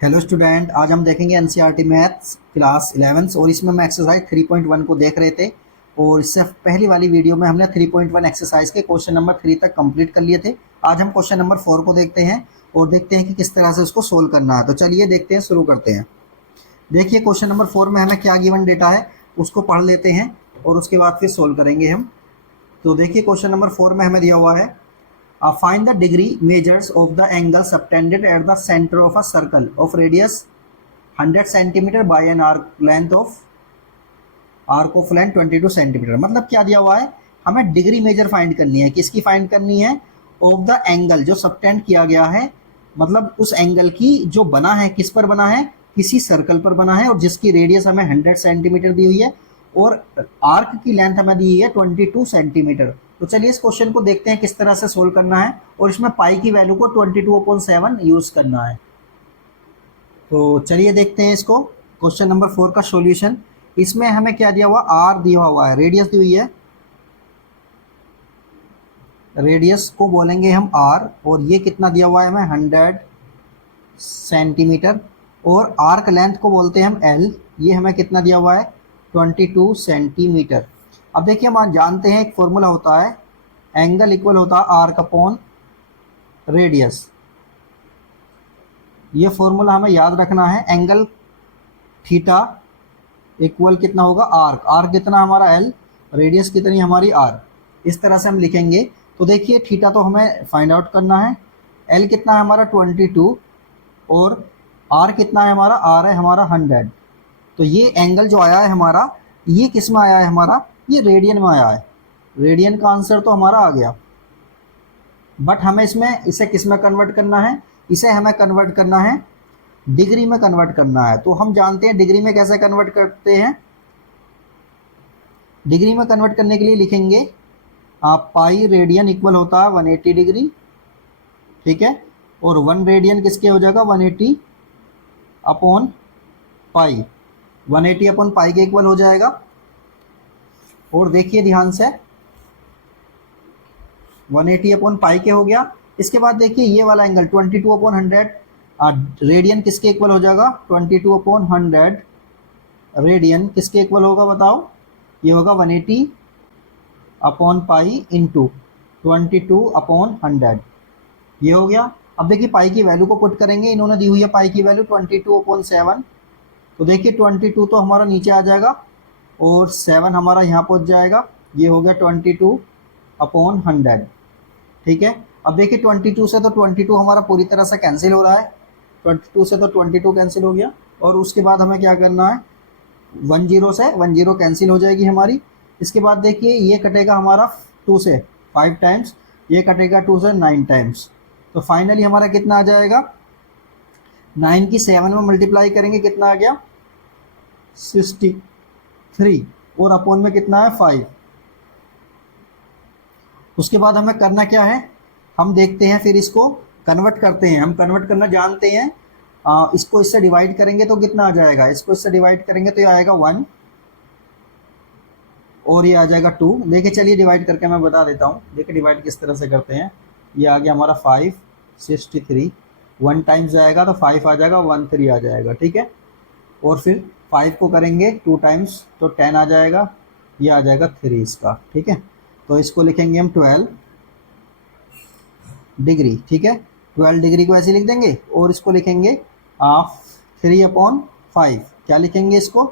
Hello student, आज हम देखेंगे एनसीईआरटी मैथ्स क्लास 11 और इसमें हम एक्सरसाइज 3.1 को देख रहे थे। और इससे पहली वाली वीडियो में हमने 3.1 एक्सरसाइज के क्वेश्चन नंबर 3 तक कंप्लीट कर लिए थे। आज हम क्वेश्चन नंबर 4 को देखते हैं और देखते हैं कि किस तरह से उसको सोल्व करना है। तो चलिए देखते हैं, शुरू करते हैं। देखिए क्वेश्चन नंबर 4 में हमें क्या गिवन डेटा है उसको पढ़ लेते हैं और उसके बाद फिर सोल्व करेंगे हम। तो देखिए क्वेश्चन नंबर 4 में हमें दिया हुआ है, find the degree measures of the angle subtended at the center of a circle of radius 100 centimeter by an arc of length 22 centimetre. मतलब क्या दिया हुआ है, हमें डिग्री मेजर फाइंड करनी है। किसकी फाइंड करनी है? ऑफ द एंगल जो सबटेंड किया गया है, मतलब उस एंगल की जो बना है, किस पर बना है? किसी सर्कल पर बना है और जिसकी रेडियस हमें 100 सेंटीमीटर दी हुई है और आर्क की लेंथ हमें दी है 22 सेंटीमीटर। तो चलिए इस क्वेश्चन को देखते हैं किस तरह से सोल्व करना है और इसमें पाई की वैल्यू को 22/7 यूज करना है। तो चलिए देखते हैं इसको। क्वेश्चन नंबर 4 का सॉल्यूशन। इसमें हमें क्या दिया हुआ? आर दिया हुआ है, रेडियस दी हुई है, रेडियस को बोलेंगे हम आर, और ये कितना दिया हुआ है हमें? 100 सेंटीमीटर। और आर्क लेंथ को बोलते हैं हम एल, ये हमें कितना दिया हुआ है? 22 सेंटीमीटर। अब देखिए हम जानते हैं एक फॉर्मूला होता है, एंगल इक्वल होता है आर्क अपॉन रेडियस। ये फॉर्मूला हमें याद रखना है। एंगल थीटा इक्वल कितना होगा? आर्क। आर्क कितना हमारा? एल, रेडियस कितनी हमारी? आर। इस तरह से हम लिखेंगे। तो देखिए थीटा तो हमें फाइंड आउट करना है, एल कितना है हमारा? 22, और आर कितना है हमारा? आर है हमारा 100। तो ये एंगल जो आया है हमारा, ये किस में आया है हमारा? ये रेडियन में आया है। रेडियन का आंसर तो हमारा आ गया, बट हमें इसमें इसे किस में कन्वर्ट करना है? इसे हमें कन्वर्ट करना है डिग्री में कन्वर्ट करना है। तो हम जानते हैं डिग्री में कैसे कन्वर्ट करते हैं। डिग्री में कन्वर्ट करने के लिए लिखेंगे आप पाई रेडियन इक्वल होता है 180 डिग्री, ठीक है। और 1 रेडियन किसके हो जाएगा? 180 अपॉन पाई, 180 अपॉन पाई के इक्वल हो जाएगा। और देखिए ध्यान से, 180 अपॉन पाई के हो गया। इसके बाद देखिए ये वाला एंगल 22/100 रेडियन किसके इक्वल हो जाएगा? 22/100 रेडियन किसके इक्वल होगा बताओ? ये होगा 180 अपॉन पाई इंटू 22/100। ये हो गया। अब देखिए पाई की वैल्यू को पुट करेंगे, इन्होंने दी हुई है पाई की वैल्यू 22/7। तो देखिए 22 तो हमारा नीचे आ जाएगा और 7 हमारा यहाँ पहुँच जाएगा। ये हो गया 22/100, ठीक है। अब देखिए 22 से तो 22 हमारा पूरी तरह से कैंसिल हो रहा है, 22 से तो 22 कैंसिल हो गया। और उसके बाद हमें क्या करना है? 10 से 10 कैंसिल हो जाएगी हमारी। इसके बाद देखिए ये कटेगा हमारा 2 से 5 टाइम्स, ये कटेगा 2 से 9 टाइम्स। तो फाइनली हमारा कितना आ जाएगा? 9 की 7 में मल्टीप्लाई करेंगे, कितना आ गया? 63, और अपॉन में कितना है? 5। उसके बाद हमें करना क्या है? हम देखते हैं, फिर इसको कन्वर्ट करते हैं। हम कन्वर्ट करना जानते हैं। इसको इससे डिवाइड करेंगे तो कितना आ जाएगा? इसको इससे डिवाइड करेंगे तो ये आएगा 1 और ये आ जाएगा 2। देखिए चलिए डिवाइड करके मैं बता देता हूँ। देखिए डिवाइड किस तरह से करते हैं। ये आ गया हमारा 563, 1 टाइम्स जाएगा तो 5 आ जाएगा, 1 3 आ जाएगा, ठीक है। और फिर 5 को करेंगे 2 टाइम्स तो 10 आ जाएगा, ये आ जाएगा 3 इसका, ठीक है। तो इसको लिखेंगे हम 12 डिग्री, ठीक है। 12 डिग्री को ऐसे लिख देंगे और इसको लिखेंगे 3/5। क्या लिखेंगे इसको?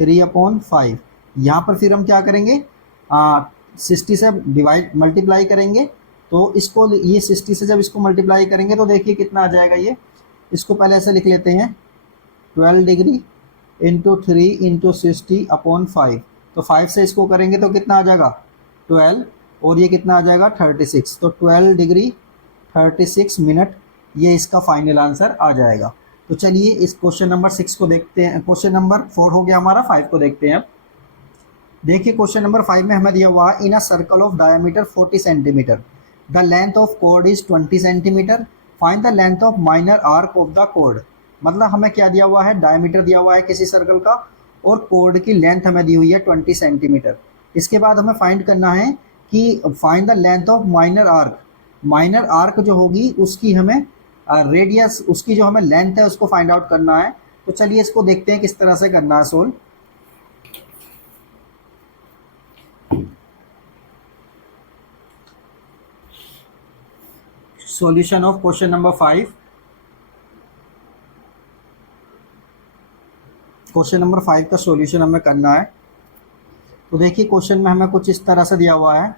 3/5। यहाँ पर फिर हम क्या करेंगे? 60 से डिवाइड मल्टीप्लाई करेंगे। तो इसको ये 60 से जब इसको मल्टीप्लाई करेंगे तो देखिए कितना आ जाएगा ये। इसको पहले ऐसे लिख लेते हैं, 12 डिग्री इंटू 3 इंटू 60/5। तो 5 से इसको करेंगे तो कितना आ जाएगा? 12, और ये कितना आ जाएगा? 36। तो 12 डिग्री 36 मिनट, ये इसका फाइनल आंसर आ जाएगा। तो चलिए इस क्वेश्चन नंबर 6 को देखते हैं। क्वेश्चन नंबर 4 हो गया हमारा, 5 को देखते हैं। देखिए क्वेश्चन नंबर 5 में हमें दिया हुआ है, in a circle of diameter 40 centimetre the length of कोड is 20 centimetre, find the length of minor arc of the कोड। मतलब हमें क्या दिया हुआ है? डायमीटर दिया हुआ है किसी सर्कल का और कोड की लेंथ हमें दी हुई है 20 सेंटीमीटर। इसके बाद हमें फाइंड करना है कि find the length of minor arc. Minor arc जो होगी उसकी हमें रेडियस उसकी जो हमें लेंथ है उसको फाइंड आउट करना है। तो चलिए इसको देखते हैं किस तरह से करना है solve. Solution of question number 5। Question number 5 का सॉल्यूशन हमें करना है। तो देखिए क्वेश्चन में हमें कुछ इस तरह से दिया हुआ है,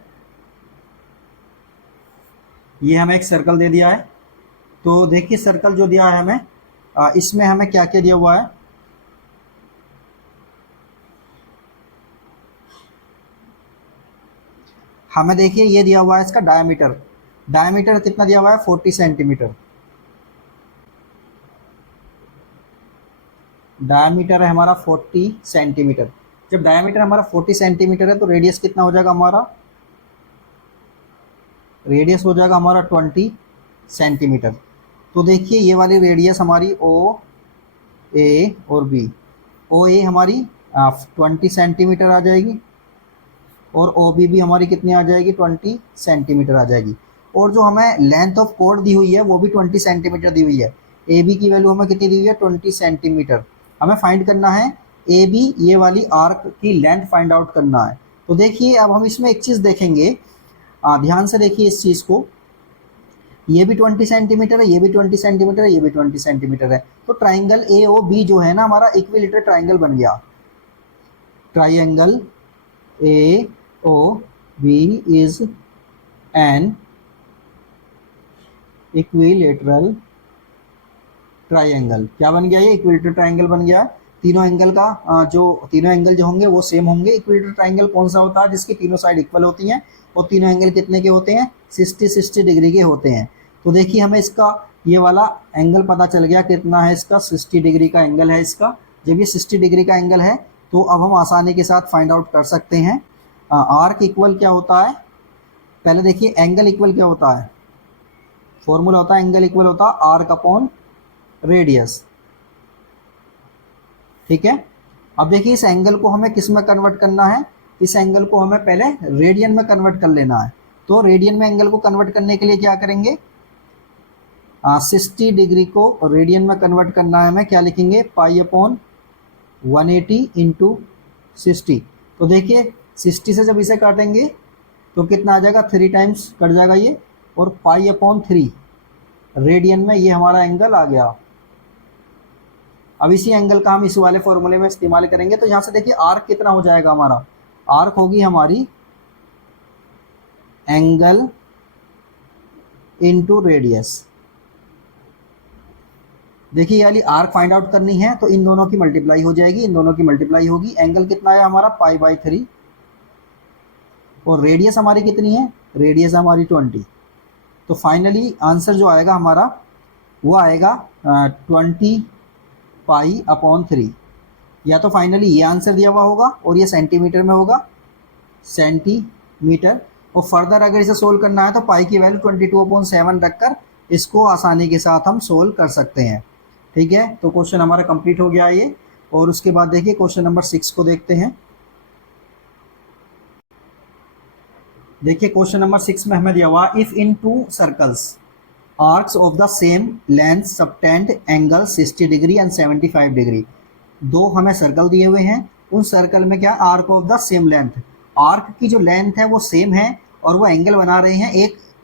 ये हमें एक सर्कल दे दिया है। तो देखिए सर्कल जो दिया है हमें, इसमें हमें क्या क्या दिया हुआ है। हमें देखिए ये दिया हुआ है इसका डायमीटर, डायमीटर कितना दिया हुआ है 40 सेंटीमीटर। डायमीटर है हमारा 40 सेंटीमीटर। जब डायमीटर हमारा 40 सेंटीमीटर है तो रेडियस कितना हो जाएगा हमारा, रेडियस हो जाएगा हमारा 20 सेंटीमीटर। तो देखिए ये वाली रेडियस हमारी ओ ए और बी, ओ ए हमारी 20 सेंटीमीटर आ जाएगी और ओ बी भी हमारी कितनी आ जाएगी 20 सेंटीमीटर आ जाएगी। और जो हमें लेंथ ऑफ कोड दी हुई है वो भी 20 सेंटीमीटर दी हुई है। ए बी की वैल्यू हमें कितनी दी हुई है 20 सेंटीमीटर। हमें फाइंड करना है ए बी, ये वाली आर्क की लेंथ फाइंड आउट करना है। तो देखिए अब हम इसमें एक चीज़ देखेंगे, ध्यान से देखिए इस चीज़ को, ये भी 20 सेंटीमीटर है, ये भी 20 सेंटीमीटर है, ये भी 20 सेंटीमीटर है। तो ट्राइंगल ए ओ बी जो है ना हमारा इक्विलेटरल ट्राइंगल बन गया। Triangle A O B is an equilateral triangle. क्या बन गया, ये इक्विलेटरल ट्राइंगल बन गया। तीनों एंगल का जो तीनों एंगल जो होंगे वो सेम होंगे। इक्विलेटरल ट्राइंगल कौन सा होता है, जिसकी तीनों साइड इक्वल होती हैं और तीनों एंगल कितने के होते हैं 60 डिग्री के होते हैं। तो देखिए हमें इसका ये वाला एंगल पता चल गया कितना है, इसका 60 डिग्री का एंगल है इसका। जब ये 60 डिग्री का एंगल है तो अब हम आसानी के साथ फाइंड आउट कर सकते हैं आर्क इक्वल क्या होता है। पहले देखिए एंगल इक्वल क्या होता है, फॉर्मूला होता है एंगल इक्वल होता है आर्क अपॉन रेडियस। ठीक है, अब देखिए इस एंगल को हमें किस में कन्वर्ट करना है, इस एंगल को हमें पहले रेडियन में कन्वर्ट कर लेना है। तो रेडियन में एंगल को कन्वर्ट करने के लिए क्या करेंगे, 60 डिग्री को रेडियन में कन्वर्ट करना है हमें, क्या लिखेंगे पाई अपॉन 180 इंटू 60। तो देखिए 60 से जब इसे काटेंगे तो कितना आ जाएगा 3 टाइम्स कट जाएगा ये, और पाई अपॉन 3 रेडियन में ये हमारा एंगल आ गया। अब इसी एंगल का हम इस वाले फॉर्मूले में इस्तेमाल करेंगे। तो यहाँ से देखिए आर्क कितना हो जाएगा हमारा, आर्क होगी हमारी एंगल इनटू रेडियस। देखिए ये वाली आर्क फाइंड आउट करनी है तो इन दोनों की मल्टीप्लाई हो जाएगी, इन दोनों की मल्टीप्लाई होगी। एंगल कितना है हमारा पाई बाई 3 और रेडियस हमारी कितनी है, रेडियस हमारी 20। तो फाइनली आंसर जो आएगा हमारा वो आएगा 20 पाई अपॉन 3। या तो फाइनली ये आंसर दिया हुआ होगा और ये सेंटीमीटर में होगा, सेंटीमीटर। और फर्दर अगर इसे सोल्व करना है तो पाई की वैल्यू 22/7 रखकर इसको आसानी के साथ हम सोल्व कर सकते हैं। ठीक है, तो क्वेश्चन हमारा कंप्लीट हो गया ये। और उसके बाद देखिए क्वेश्चन नंबर 6 को देखते हैं। देखिए क्वेश्चन नंबर 6 में हमें दिया हुआ if in 2 circles arcs of the same length subtend angle 60 degree and 75 degree. दो हमें सर्कल दिए हुए हैं, उन सर्कल में क्या arc of the same length, arc की जो लेंथ है वो सेम है और वो एंगल बना रहे हैं।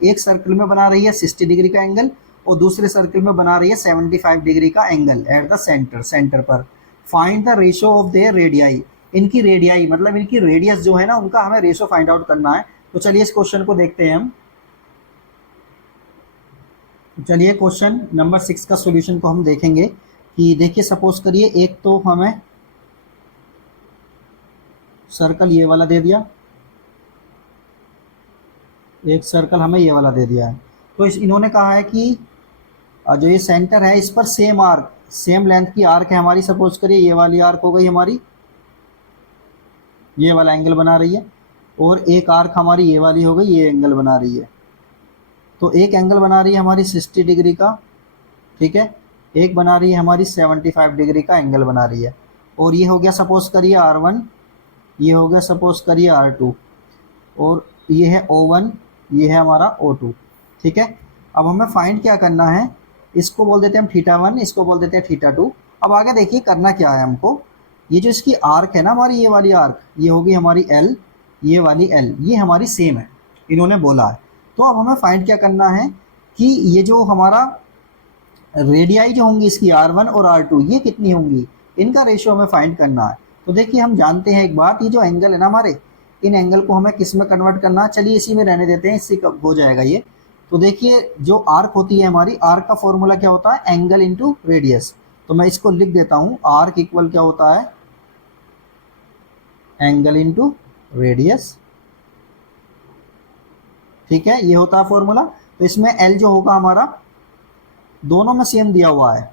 एक सर्कल में बना रही है 60 डिग्री का एंगल और दूसरे सर्कल में बना रही है 75 डिग्री का एंगल एट द सेंटर पर। Find the ratio of their radii. इनकी रेडियाई मतलब इनकी रेडियस जो है ना उनका हमें रेशो फाइंड आउट करना है। तो चलिए इस क्वेश्चन को देखते हैं हम। चलिए क्वेश्चन नंबर 6 का सॉल्यूशन को हम देखेंगे कि देखिए सपोज करिए एक तो हमें सर्कल ये वाला दे दिया, एक सर्कल हमें ये वाला दे दिया है। तो इन्होंने कहा है कि जो ये सेंटर है इस पर सेम आर्क, सेम लेंथ की आर्क है हमारी। सपोज करिए ये वाली आर्क हो गई हमारी, ये वाला एंगल बना रही है, और एक आर्क हमारी ये वाली हो गई, ये एंगल बना रही है। तो एक एंगल बना रही है हमारी 60 डिग्री का, ठीक है, एक बना रही है हमारी 75 डिग्री का एंगल बना रही है। और ये हो गया सपोज करिए R1, ये हो गया सपोज करिए R2, और ये है O1, ये है हमारा O2। ठीक है, अब हमें फाइंड क्या करना है इसको बोल देते हैं हम θ1, इसको बोल देते हैं θ2। अब आगे देखिए करना क्या है हमको, ये जो इसकी आर्क है ना हमारी, ये वाली आर्क, ये होगी हमारी L, ये वाली L, ये हमारी सेम है, इन्होंने बोला है। तो अब हमें फाइंड क्या करना है कि ये जो हमारा रेडियाई जो होंगी इसकी R1 और R2 ये कितनी होंगी, इनका रेशियो हमें फाइंड करना है। तो देखिए हम जानते हैं एक बात, ये जो एंगल है ना हमारे, इन एंगल को हमें किस में कन्वर्ट करना है, चलिए इसी में रहने देते हैं, इससे हो जाएगा ये। तो देखिए जो आर्क होती है हमारी, आर्क का फॉर्मूला क्या होता है, एंगल इंटू रेडियस। तो मैं इसको लिख देता हूँ, आर्क इक्वल क्या होता है, एंगल इंटू रेडियस। ठीक है, ये होता है फॉर्मूला। तो इसमें एल जो होगा हमारा, दोनों में सेम दिया हुआ है,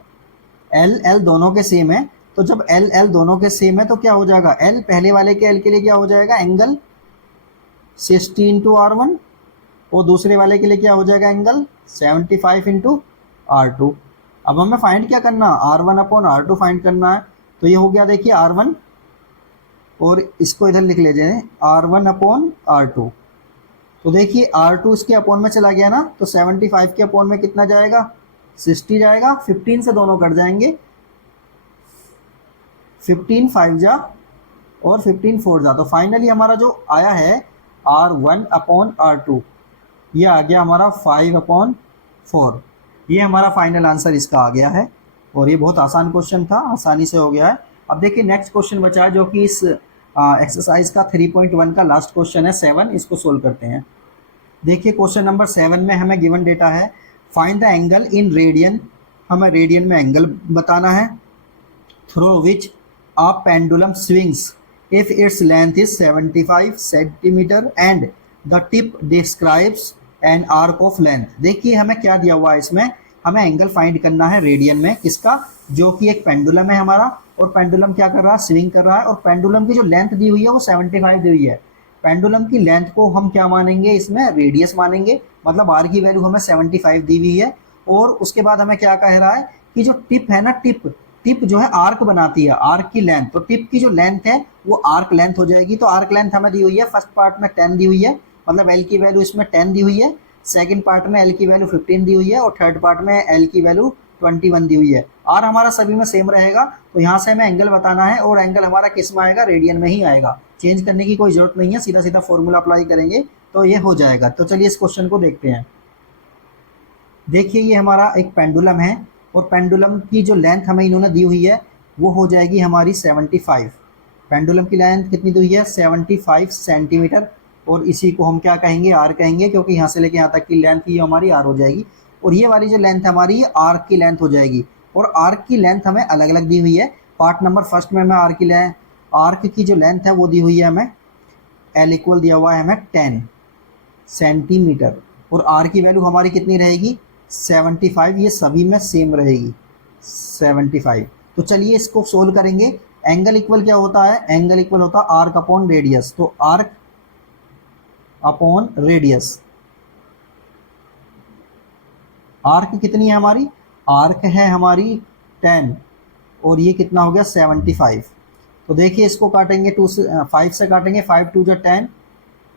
एल एल दोनों के सेम है। तो जब एल एल दोनों के सेम है तो क्या हो जाएगा, एल पहले वाले के एल के लिए क्या हो जाएगा, एंगल 60 इंटू R1, और दूसरे वाले के लिए क्या हो जाएगा, एंगल 75 इंटू R2। अब हमें फाइंड क्या करना, R1 अपॉन R2 फाइंड करना है। तो ये हो गया देखिए R1, और इसको इधर लिख लीजिए R1 अपॉन R2। तो देखिए R2 इसके अपॉन में चला गया ना, तो 75 के अपॉन में कितना जाएगा, 60 जाएगा, 15 से दोनों कट जाएंगे, 15 5 जा और 15 4 जा। तो फाइनली हमारा जो आया है R1 अपॉन R2, ये आ गया हमारा 5 अपॉन 4। ये हमारा फाइनल आंसर इसका आ गया है, और ये बहुत आसान क्वेश्चन था, आसानी से हो गया है। अब देखिए नेक्स्ट क्वेश्चन बचा है, जो कि इस एक्सरसाइज का 3.1 का लास्ट क्वेश्चन है 7, इसको सोल्व करते हैं। देखिए क्वेश्चन नंबर 7 में हमें गिवन डेटा है, find the angle in radian, हमें रेडियन में एंगल बताना है, through which a pendulum swings if its length is 75 centimeter and the tip describes an arc of length। देखिए हमें क्या दिया हुआ है, इसमें हमें एंगल फाइंड करना है रेडियन में, किसका, जो कि एक पेंडुलम है हमारा, और पेंडुलम क्या कर रहा है, स्विंग कर रहा है, और पेंडुलम की जो लेंथ दी हुई है वो 75 दी हुई है। पेंडुलम की लेंथ को हम क्या मानेंगे, इसमें रेडियस मानेंगे, मतलब आर की वैल्यू हमें 75 दी हुई है। और उसके बाद हमें क्या कह रहा है कि जो टिप है ना, टिप जो है आर्क बनाती है, आर्क की लेंथ, तो टिप की जो लेंथ है वो आर्क लेंथ हो जाएगी। तो आर्क लेंथ हमें दी हुई है, फर्स्ट पार्ट में 10 दी हुई है, मतलब एल की वैल्यू इसमें 10 दी हुई है, सेकंड पार्ट में एल की वैल्यू 15 दी हुई है, और थर्ड पार्ट में एल की वैल्यू 21 दी हुई है। आर हमारा सभी में सेम रहेगा, तो यहाँ से हमें एंगल बताना है, और एंगल हमारा किस में आएगा, रेडियन में ही आएगा, चेंज करने की कोई जरूरत नहीं है, सीधा सीधा फॉर्मूला अप्लाई करेंगे तो ये हो जाएगा। तो चलिए इस क्वेश्चन को देखते हैं। देखिए ये हमारा एक पेंडुलम है, और पेंडुलम की जो लेंथ हमें इन्होंने दी हुई है वो हो जाएगी हमारी 75। पेंडुलम की लेंथ कितनी दी हुई है, 75 सेंटीमीटर, और इसी को हम क्या कहेंगे, आर कहेंगे, क्योंकि यहाँ से लेके यहाँ तक की लेंथ ये हमारी आर हो जाएगी। और ये वाली जो लेंथ हमारी आर्क की लेंथ हो जाएगी, और आर्क की लेंथ हमें अलग अलग दी हुई है। पार्ट नंबर फर्स्ट में हमें आर्क की जो लेंथ है वो दी हुई है हमें, एल इक्वल दिया हुआ है हमें 10 सेंटीमीटर, और आर की वैल्यू हमारी कितनी रहेगी, 75, ये सभी में सेम रहेगी 75। तो चलिए इसको सोल्व करेंगे। एंगल इक्वल क्या होता है, एंगल इक्वल होता है आर्क अपॉन रेडियस। तो आर्क अपॉन रेडियस, आर्क कितनी है हमारी, आर्क है हमारी 10, और ये कितना हो गया 75। तो देखिए इसको काटेंगे 5 से काटेंगे, 5 2 जा 10,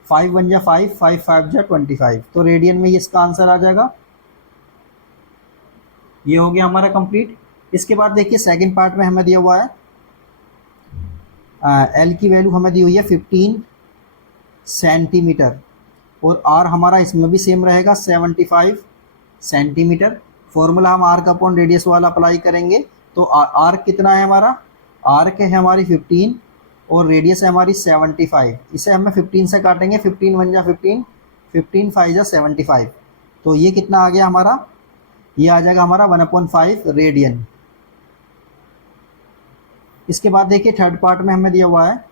5 1 जा 5, 5 5 जा 25। तो रेडियन में इसका आंसर आ जाएगा, ये हो गया हमारा कंप्लीट। इसके बाद देखिए सेकंड पार्ट में हमें दिया हुआ है, एल की वैल्यू हमें दी हुई है 15 सेंटीमीटर, और आर हमारा इसमें भी सेम रहेगा 75 सेंटीमीटर। फॉर्मूला हम आर्क अपॉन रेडियस वाला अप्लाई करेंगे। तो आर्क कितना है हमारा, आर्क है हमारी 15, और रेडियस है हमारी 75। इसे हमें 15 से काटेंगे, 15 1 जा 15, 15 5 जा 75। तो ये कितना आ गया हमारा, ये आ जाएगा हमारा 1/5 रेडियन। इसके बाद देखिए थर्ड पार्ट में हमें दिया हुआ है,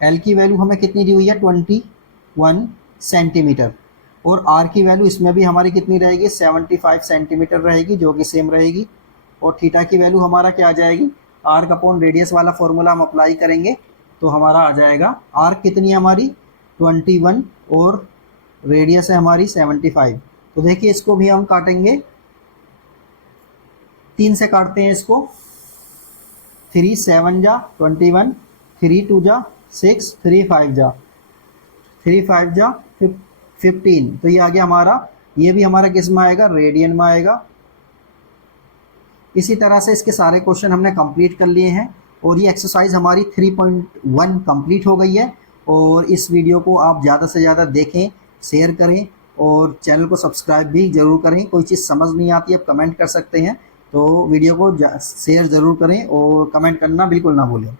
एल की वैल्यू हमें कितनी दी हुई है 21 सेंटीमीटर, और आर की वैल्यू इसमें भी हमारी कितनी रहेगी 75 सेंटीमीटर रहेगी, जो कि सेम रहेगी। और थीटा की वैल्यू हमारा क्या आ जाएगी, आर्क अपॉन रेडियस वाला फॉर्मूला हम अप्लाई करेंगे तो हमारा आ जाएगा, आर्क कितनी है हमारी 21, और रेडियस है हमारी 75। तो देखिए इसको भी हम काटेंगे, 3 से काटते हैं इसको, 3 7 जा 21, 3 2 जा 6, 3 5 जा 15। तो ये आ गया हमारा ये भी हमारा किस में आएगा, रेडियन में आएगा। इसी तरह से इसके सारे क्वेश्चन हमने कंप्लीट कर लिए हैं और ये एक्सरसाइज हमारी 3.1 कंप्लीट हो गई है। और इस वीडियो को आप ज़्यादा से ज़्यादा देखें, शेयर करें और चैनल को सब्सक्राइब भी ज़रूर करें। कोई चीज़ समझ नहीं आती आप कमेंट कर सकते हैं, तो वीडियो को शेयर ज़रूर करें और कमेंट करना बिल्कुल ना भूलें।